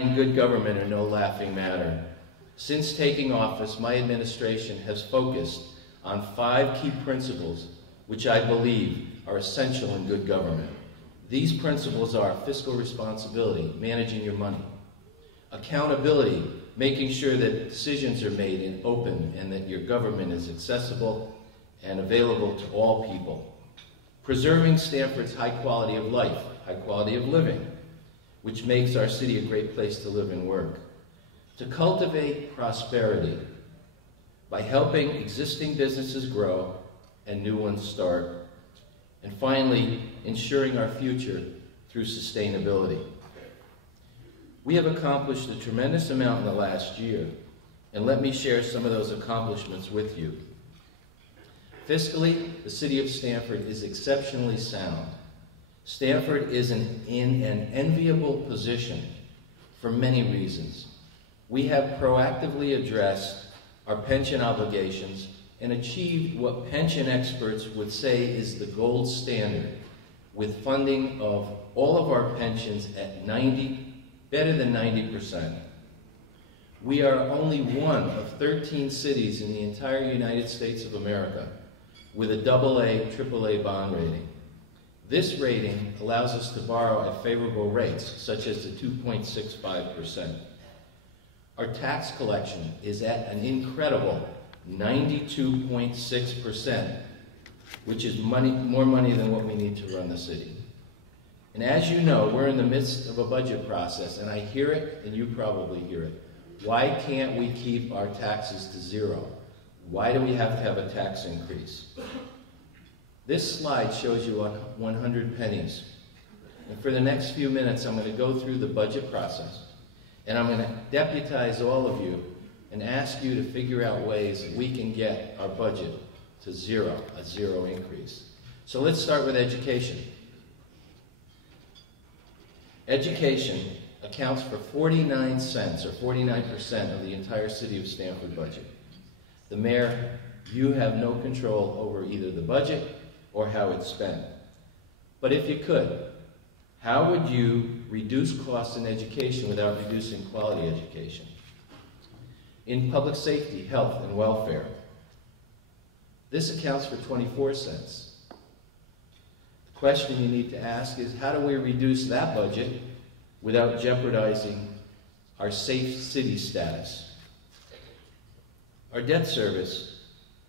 Good government are no laughing matter. Since taking office, my administration has focused on 5 key principles which I believe are essential in good government. These principles are fiscal responsibility, managing your money; accountability, making sure that decisions are made in open and that your government is accessible and available to all people; preserving Stamford's high quality of life, high quality of living, which makes our city a great place to live and work; to cultivate prosperity by helping existing businesses grow and new ones start; and finally, ensuring our future through sustainability. We have accomplished a tremendous amount in the last year, and let me share some of those accomplishments with you. Fiscally, the city of Stamford is exceptionally sound. Stamford is in an enviable position for many reasons. We have proactively addressed our pension obligations and achieved what pension experts would say is the gold standard, with funding of all of our pensions at better than 90%. We are only one of 13 cities in the entire United States of America with a AA, AAA bond rating. This rating allows us to borrow at favorable rates, such as the 2.65%. Our tax collection is at an incredible 92.6%, which is more money than what we need to run the city. And as you know, we're in the midst of a budget process, and I hear it, and you probably hear it. Why can't we keep our taxes to zero? Why do we have to have a tax increase? This slide shows you 100 pennies. And for the next few minutes, I'm going to go through the budget process, and I'm going to deputize all of you and ask you to figure out ways that we can get our budget to zero, a zero increase. So let's start with education. Education accounts for 49 cents, or 49% of the entire city of Stamford budget. The mayor, you have no control over either the budget or how it's spent. But if you could, how would you reduce costs in education without reducing quality education? In public safety, health, and welfare, this accounts for 24 cents. The question you need to ask is, how do we reduce that budget without jeopardizing our safe city status? Our debt service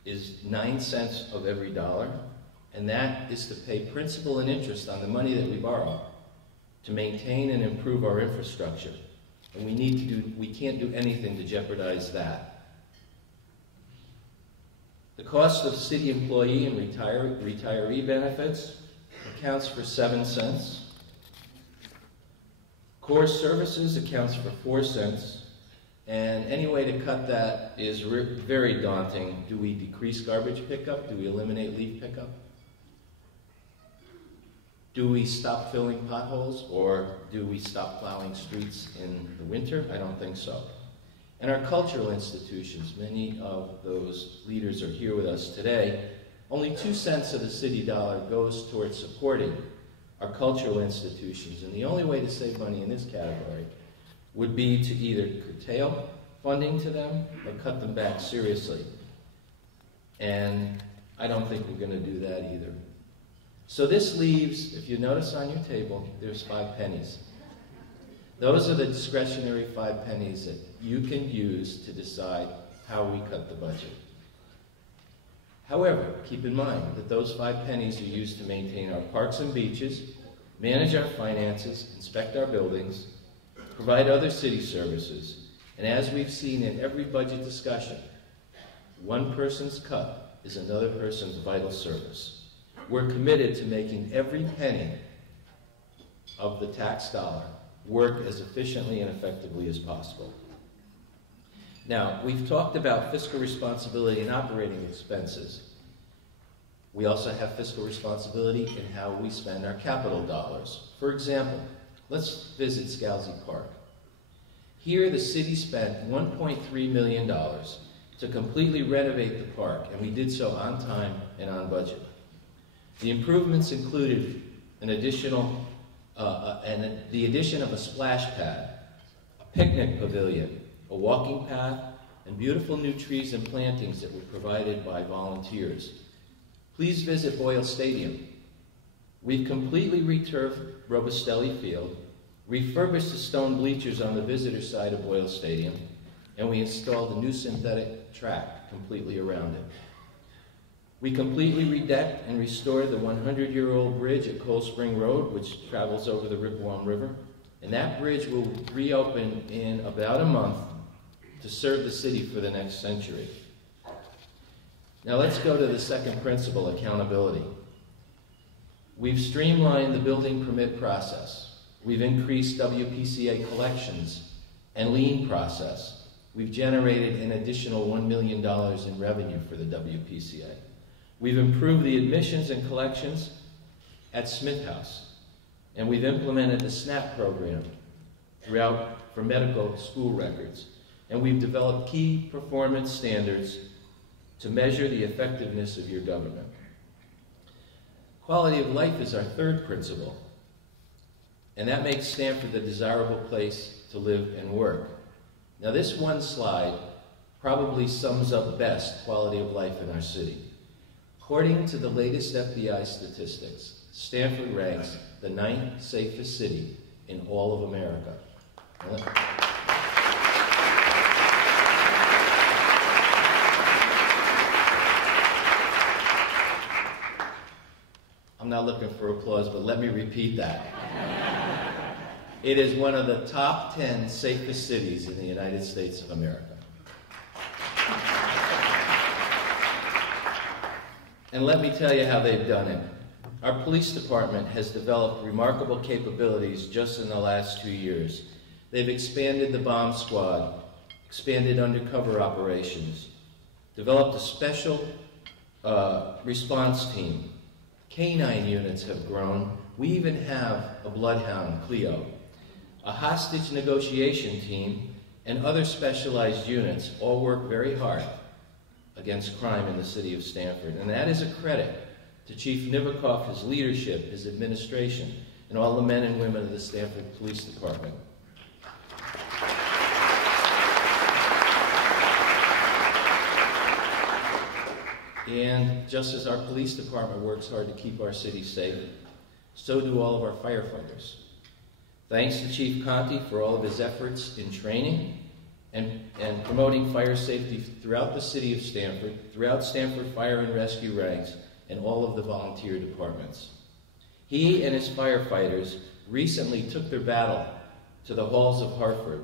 is 9 cents of every dollar, and that is to pay principal and interest on the money that we borrow to maintain and improve our infrastructure. And we can't do anything to jeopardize that. The cost of city employee and retiree benefits accounts for 7 cents. Core services accounts for 4 cents. And any way to cut that is very daunting. Do we decrease garbage pickup? Do we eliminate leaf pickup? Do we stop filling potholes, or do we stop plowing streets in the winter? I don't think so. And our cultural institutions, many of those leaders are here with us today. Only 2 cents of the city dollar goes towards supporting our cultural institutions. And the only way to save money in this category would be to either curtail funding to them or cut them back seriously. And I don't think we're going to do that either. So this leaves, if you notice on your table, there's 5 pennies. Those are the discretionary 5 pennies that you can use to decide how we cut the budget. However, keep in mind that those 5 pennies are used to maintain our parks and beaches, manage our finances, inspect our buildings, provide other city services, and as we've seen in every budget discussion, one person's cut is another person's vital service. We're committed to making every penny of the tax dollar work as efficiently and effectively as possible. Now, we've talked about fiscal responsibility and operating expenses. We also have fiscal responsibility in how we spend our capital dollars. For example, let's visit Scalzi Park. Here, the city spent $1.3 million to completely renovate the park, and we did so on time and on budget. The improvements included the addition of a splash pad, a picnic pavilion, a walking path, and beautiful new trees and plantings that were provided by volunteers. Please visit Boyle Stadium. We've completely returfed Robustelli Field, refurbished the stone bleachers on the visitor side of Boyle Stadium, and we installed a new synthetic track completely around it. We completely redecked and restored the 100-year-old bridge at Cold Spring Road, which travels over the Ripawam River, and that bridge will reopen in about a month to serve the city for the next century. Now let's go to the second principle, accountability. We've streamlined the building permit process. We've increased WPCA collections and lien process. We've generated an additional $1 million in revenue for the WPCA. We've improved the admissions and collections at Smith House, and we've implemented the SNAP program throughout for medical school records, and we've developed key performance standards to measure the effectiveness of your government. Quality of life is our third principle, and that makes Stamford the desirable place to live and work. Now this one slide probably sums up best quality of life in our city. According to the latest FBI statistics, Stamford ranks the 9th safest city in all of America. I'm not looking for applause, but let me repeat that. It is one of the top 10 safest cities in the United States of America. And let me tell you how they've done it. Our police department has developed remarkable capabilities just in the last 2 years. They've expanded the bomb squad, expanded undercover operations, developed a special response team. Canine units have grown. We even have a bloodhound, Cleo. A hostage negotiation team and other specialized units all work very hard against crime in the city of Stamford. And that is a credit to Chief Nivikoff, his leadership, his administration, and all the men and women of the Stamford Police Department. And just as our police department works hard to keep our city safe, so do all of our firefighters. Thanks to Chief Conti for all of his efforts in training and promoting fire safety throughout the city of Stamford, throughout Stamford Fire and Rescue ranks, and all of the volunteer departments. He and his firefighters recently took their battle to the halls of Hartford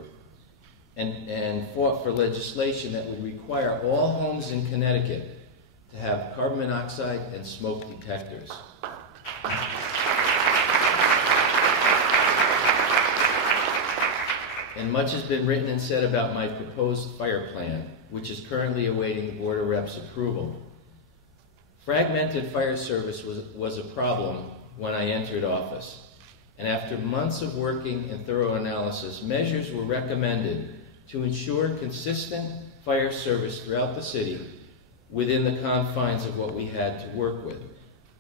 and fought for legislation that would require all homes in Connecticut to have carbon monoxide and smoke detectors. And much has been written and said about my proposed fire plan, which is currently awaiting the Board of Reps' approval. Fragmented fire service was a problem when I entered office. And after months of working and thorough analysis, measures were recommended to ensure consistent fire service throughout the city within the confines of what we had to work with.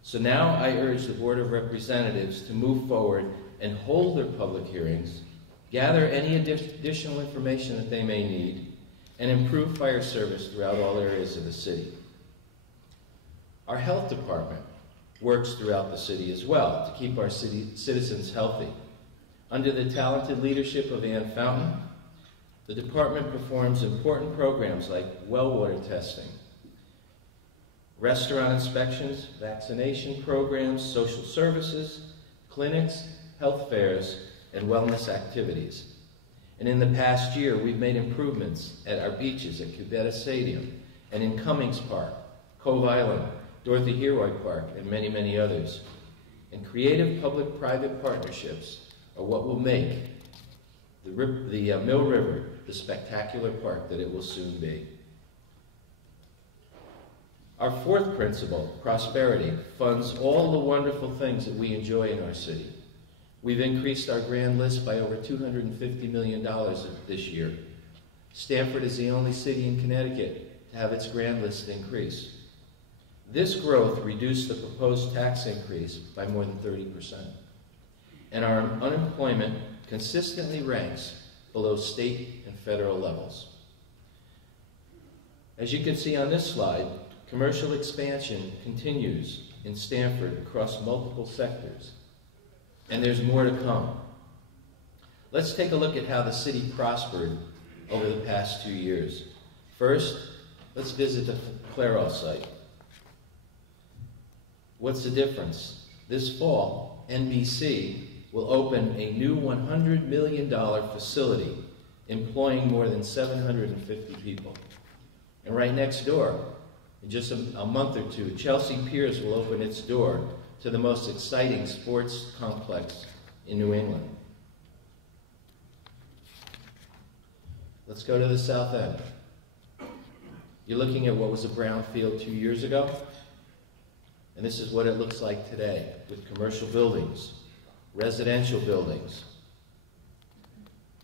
So now I urge the Board of Representatives to move forward and hold their public hearings, gather any additional information that they may need, and improve fire service throughout all areas of the city. Our health department works throughout the city as well to keep our city citizens healthy. Under the talented leadership of Ann Fountain, the department performs important programs like well water testing, restaurant inspections, vaccination programs, social services, clinics, health fairs, and wellness activities. And in the past year, we've made improvements at our beaches at Cubetta Stadium and in Cummings Park, Cove Island, Dorothy Heroy Park, and many, many others. And creative public-private partnerships are what will make the Mill River the spectacular park that it will soon be. Our fourth principle, prosperity, funds all the wonderful things that we enjoy in our city. We've increased our grand list by over $250 million this year. Stamford is the only city in Connecticut to have its grand list increase. This growth reduced the proposed tax increase by more than 30%. And our unemployment consistently ranks below state and federal levels. As you can see on this slide, commercial expansion continues in Stamford across multiple sectors, and there's more to come. Let's take a look at how the city prospered over the past 2 years. First, let's visit the Clairol site. What's the difference? This fall, NBC will open a new $100 million facility employing more than 750 people. And right next door, in just a month or two, Chelsea Piers will open its door to the most exciting sports complex in New England. Let's go to the South End. You're looking at what was a brownfield 2 years ago, and this is what it looks like today with commercial buildings, residential buildings.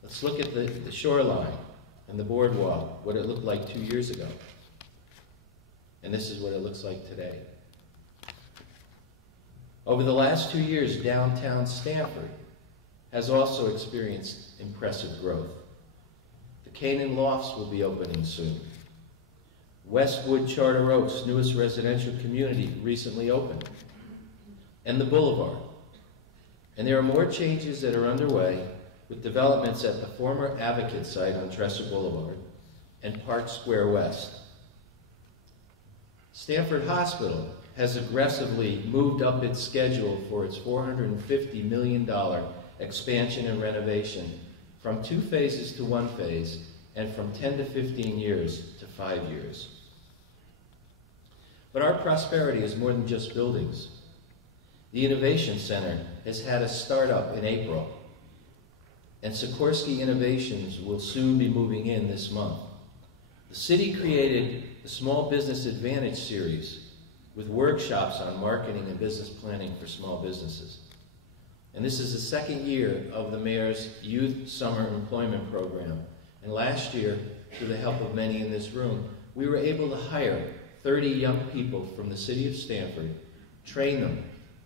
Let's look at the shoreline and the boardwalk, what it looked like 2 years ago. And this is what it looks like today. Over the last 2 years, downtown Stamford has also experienced impressive growth. The Canaan Lofts will be opening soon. Westwood Charter Oaks' newest residential community recently opened. And the Boulevard. And there are more changes that are underway with developments at the former Advocate site on Tresser Boulevard and Park Square West. Stamford Hospital has aggressively moved up its schedule for its $450 million expansion and renovation from 2 phases to 1 phase and from 10 to 15 years to 5 years. But our prosperity is more than just buildings. The Innovation Center has had a startup in April, and Sikorsky Innovations will soon be moving in this month. The city created the Small Business Advantage series with workshops on marketing and business planning for small businesses. And this is the second year of the Mayor's Youth Summer Employment Program. And last year, through the help of many in this room, we were able to hire 30 young people from the city of Stamford, train them,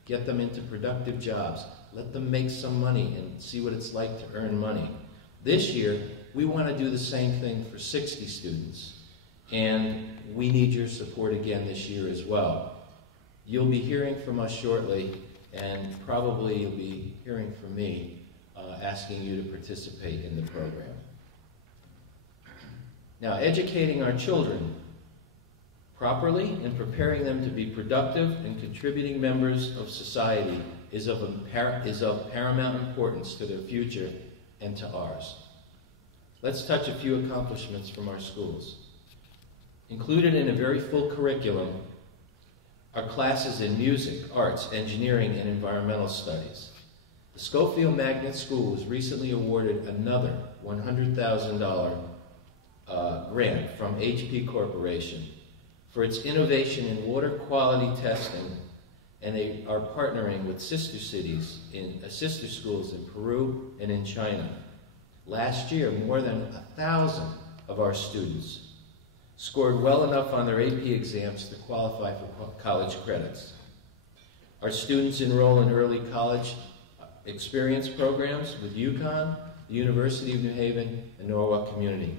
get them into productive jobs, let them make some money and see what it's like to earn money. This year, we want to do the same thing for 60 students. And we need your support again this year as well. You'll be hearing from us shortly, and probably you'll be hearing from me asking you to participate in the program. Now, educating our children properly and preparing them to be productive and contributing members of society is of paramount importance to their future and to ours. Let's touch a few accomplishments from our schools. Included in a very full curriculum are classes in music, arts, engineering, and environmental studies. The Schofield Magnet School was recently awarded another $100,000 grant from HP Corporation for its innovation in water quality testing, and they are partnering with sister schools in Peru and in China. Last year, more than 1,000 of our students scored well enough on their AP exams to qualify for college credits. Our students enroll in early college experience programs with UConn, the University of New Haven, and Norwalk Community.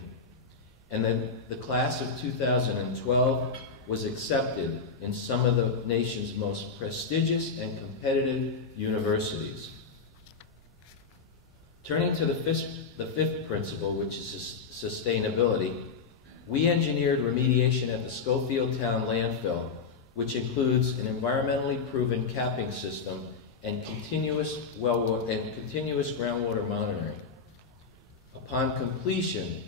And then the class of 2012 was accepted in some of the nation's most prestigious and competitive universities. Turning to the fifth principle, which is sustainability, we engineered remediation at the Schofield Town landfill, which includes an environmentally proven capping system and continuous groundwater monitoring. Upon completion,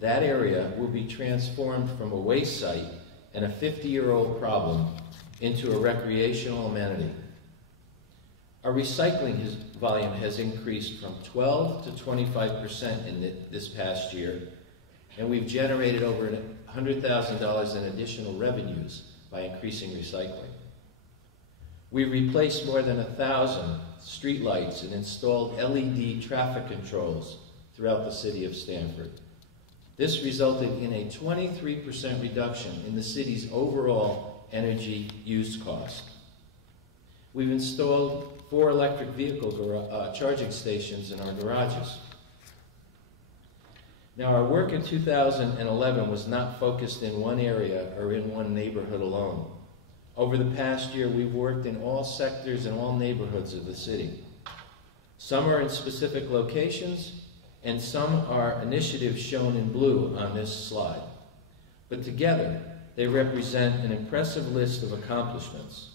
that area will be transformed from a waste site and a 50-year-old problem into a recreational amenity. Our recycling volume has increased from 12 to 25% in this past year, and we've generated over $100,000 in additional revenues by increasing recycling. We replaced more than 1,000 streetlights and installed LED traffic controls throughout the city of Stamford. This resulted in a 23% reduction in the city's overall energy use cost. We've installed 4 electric vehicle charging stations in our garages. Now, our work in 2011 was not focused in one area or in one neighborhood alone. Over the past year, we've worked in all sectors and all neighborhoods of the city. Some are in specific locations, and some are initiatives shown in blue on this slide. But together, they represent an impressive list of accomplishments.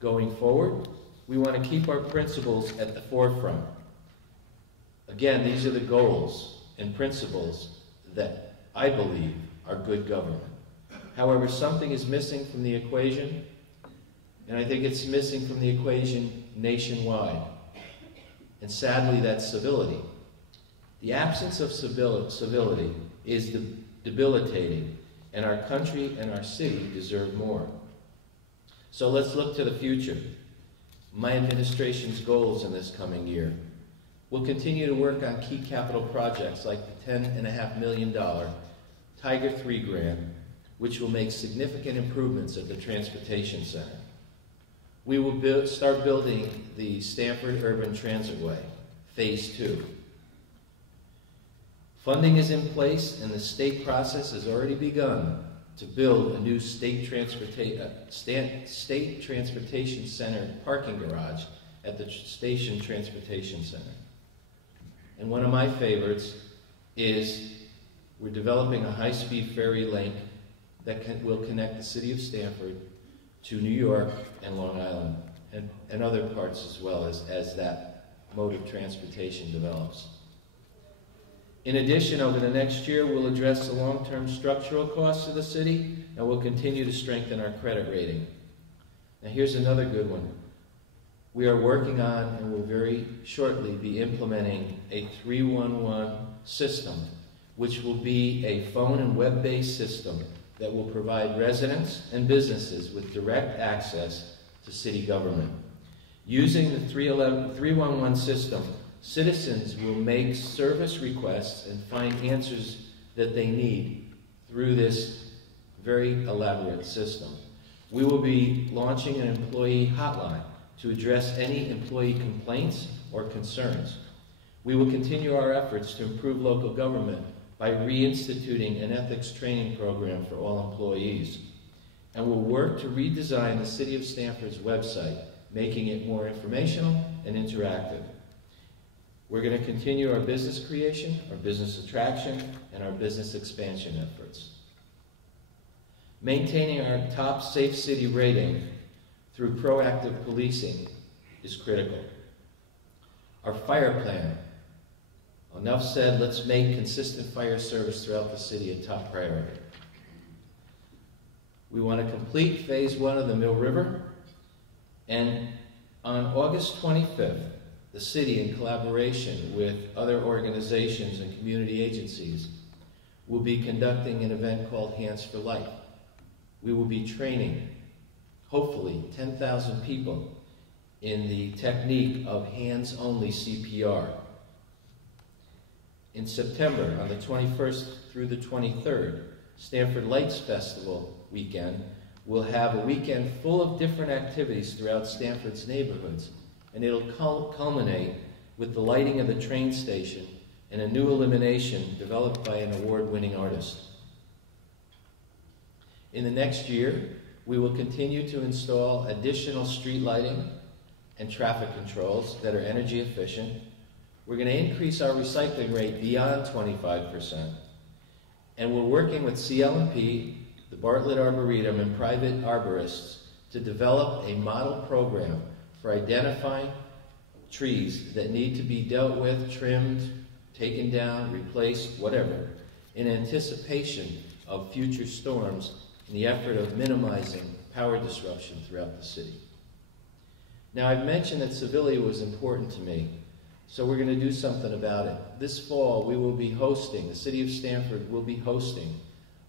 Going forward, we want to keep our principles at the forefront. Again, these are the goals and principles that I believe are good government. However, something is missing from the equation, and I think it's missing from the equation nationwide. And sadly, that's civility. The absence of civility is debilitating, and our country and our city deserve more. So let's look to the future. My administration's goals in this coming year. We'll continue to work on key capital projects like the $10.5 million Tiger 3 grant, which will make significant improvements at the Transportation Center. We will start building the Stamford Urban Transitway, Phase 2. Funding is in place, and the state process has already begun to build a new state transportation center parking garage at the Station Transportation Center. And one of my favorites is we're developing a high-speed ferry link that will connect the city of Stamford to New York and Long Island and other parts as well as that mode of transportation develops. In addition, over the next year, we'll address the long-term structural costs of the city, and we'll continue to strengthen our credit rating. Now here's another good one. We are working on and will very shortly be implementing a 311 system, which will be a phone and web-based system that will provide residents and businesses with direct access to city government. Using the 311 system, citizens will make service requests and find answers that they need through this very elaborate system. We will be launching an employee hotline to address any employee complaints or concerns. We will continue our efforts to improve local government by reinstituting an ethics training program for all employees. And we'll work to redesign the City of Stamford's website, making it more informational and interactive. We're going to continue our business creation, our business attraction, and our business expansion efforts. Maintaining our top safe city rating through proactive policing is critical. Our fire plan. Enough said, let's make consistent fire service throughout the city a top priority. We want to complete Phase 1 of the Mill River, and on August 25th, the city, in collaboration with other organizations and community agencies, will be conducting an event called Hands for Life. We will be training, hopefully, 10,000 people in the technique of hands-only CPR. In September, on the 21st through the 23rd, Stamford Lights Festival weekend will have a weekend full of different activities throughout Stamford's neighborhoods, and it'll culminate with the lighting of the train station and a new illumination developed by an award-winning artist. In the next year, we will continue to install additional street lighting and traffic controls that are energy efficient. We're going to increase our recycling rate beyond 25%. And we're working with CL&P, the Bartlett Arboretum, and private arborists to develop a model program for identifying trees that need to be dealt with, trimmed, taken down, replaced, whatever, in anticipation of future storms in the effort of minimizing power disruption throughout the city. Now, I've mentioned that civility was important to me, so we're going to do something about it. This fall, we will be hosting, the City of Stamford will be hosting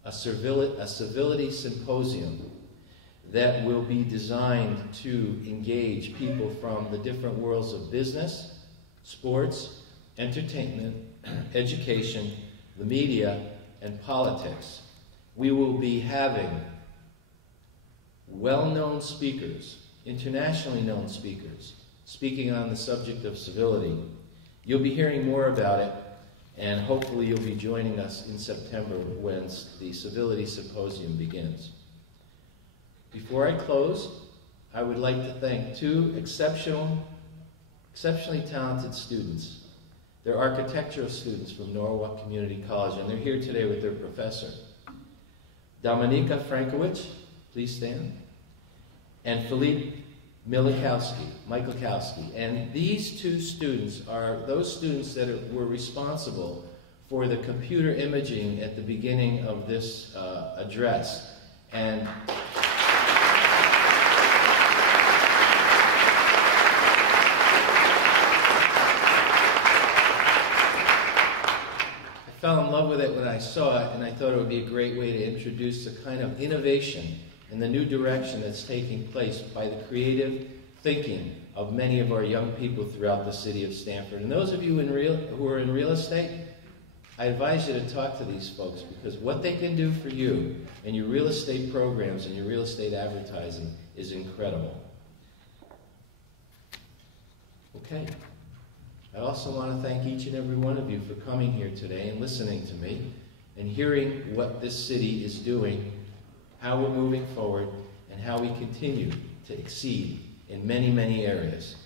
a civility symposium that will be designed to engage people from the different worlds of business, sports, entertainment, education, the media, and politics. We will be having well-known speakers, internationally known speakers, speaking on the subject of civility. You'll be hearing more about it, And hopefully you'll be joining us in September when the Civility Symposium begins. Before I close, I would like to thank two exceptionally talented students. They're architectural students from Norwalk Community College, and they're here today with their professor. Dominika Frankowicz, please stand, and Philippe Michaelkowski. And these two students are those students that were responsible for the computer imaging at the beginning of this address. And I fell in love with it when I saw it, and I thought it would be a great way to introduce the kind of innovation and the new direction that's taking place by the creative thinking of many of our young people throughout the city of Stamford. And those of you who are in real estate, I advise you to talk to these folks, because what they can do for you and your real estate programs and your real estate advertising is incredible. Okay. I also want to thank each and every one of you for coming here today and listening to me and hearing what this city is doing, how we're moving forward, and how we continue to exceed in many, many areas.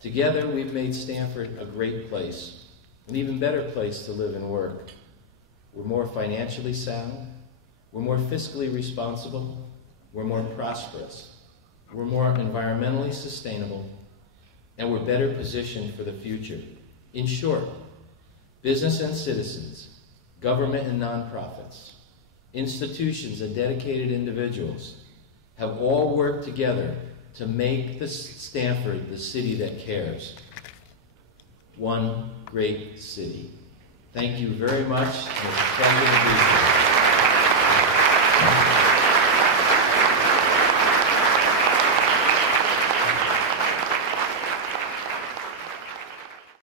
Together, we've made Stamford a great place, an even better place to live and work. We're more financially sound, we're more fiscally responsible, we're more prosperous, we're more environmentally sustainable, and we're better positioned for the future. In short, business and citizens, government and nonprofits, institutions and dedicated individuals have all worked together to make Stamford the city that cares. One great city. Thank you very much. It's a pleasure to be here.